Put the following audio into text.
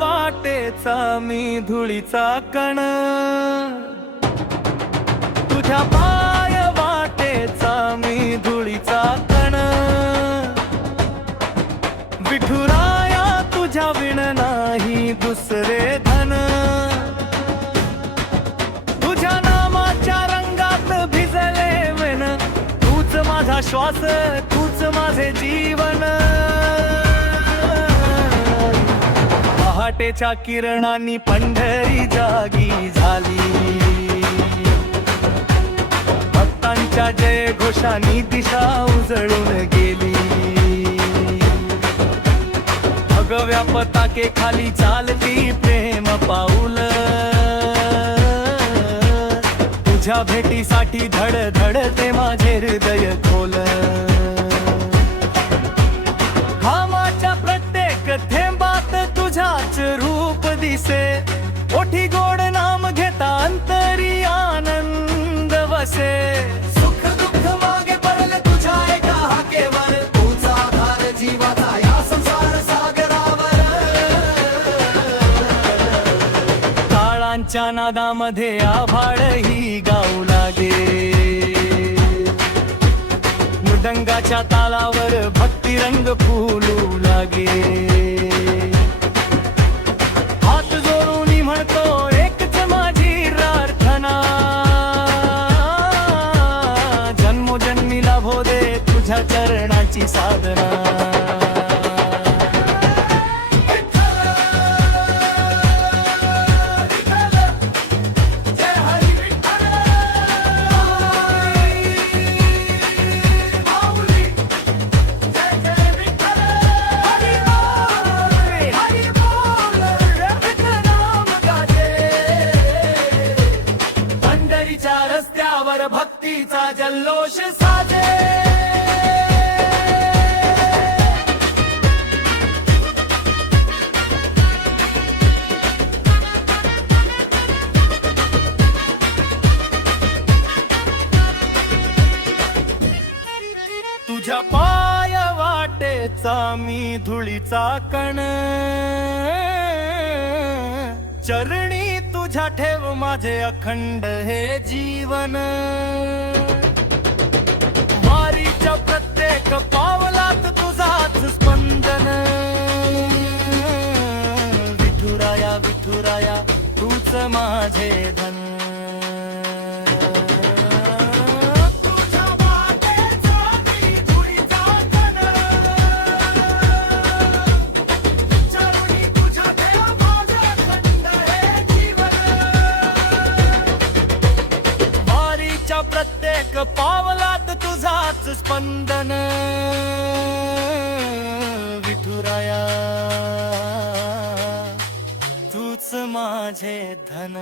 वाटेचा मी धुळीचा कण, तुझ्या पाय वाटेचा मी धुळीचा कण, विठुराया तुझ्या विण नाही दुसरे धन, तुझ्या नामाच्या रंगात भिजले मन, तूच माझा श्वास तूच माझे जीवन, पहाटेच्या किरणांनी पंढरी जागी झाली, भक्तांच्या जय घोषांनी दिशा उजळून गेली, भगव्या पताके खाली चालती प्रेम पाऊल, तुझ्या भेटीसाठी धडधडते माझे हृदय खोल, घामाच्या प्रत्येक थेंबात तुझाच रूप दिसे, ओठी गोड नाम घेता अंतरी आनंद वसे, सुख दुःख मागे पडले तुझ्या एका हाकेवर, तुझा आधार जीवाचा या संसार सागरावर, काळांच्या नादामध्ये आभाळही गाऊ लागे, मृदंगाच्या तालावर भक्ती रंग फुलू लागे, हात जोडून म्हणतो एकच माझी प्रार्थना, जन्मोजन्मी लाभो दे तुझ्या चरणाची साधना, रस्त्यावर भक्तीचा जल्लोष साजे, तुझ्या पाय वाटेचा मी धुळीचा कण, चरणी तुझ्या ठेव माझे अखंड हे जीवन, वारीच्या प्रत्येक पावलात तुझाच स्पंदन, विठुराया विठुराया तूच माझे धन, प्रत्येक पावलात तुझाच स्पंदन, विठुराया तूच माझे धन।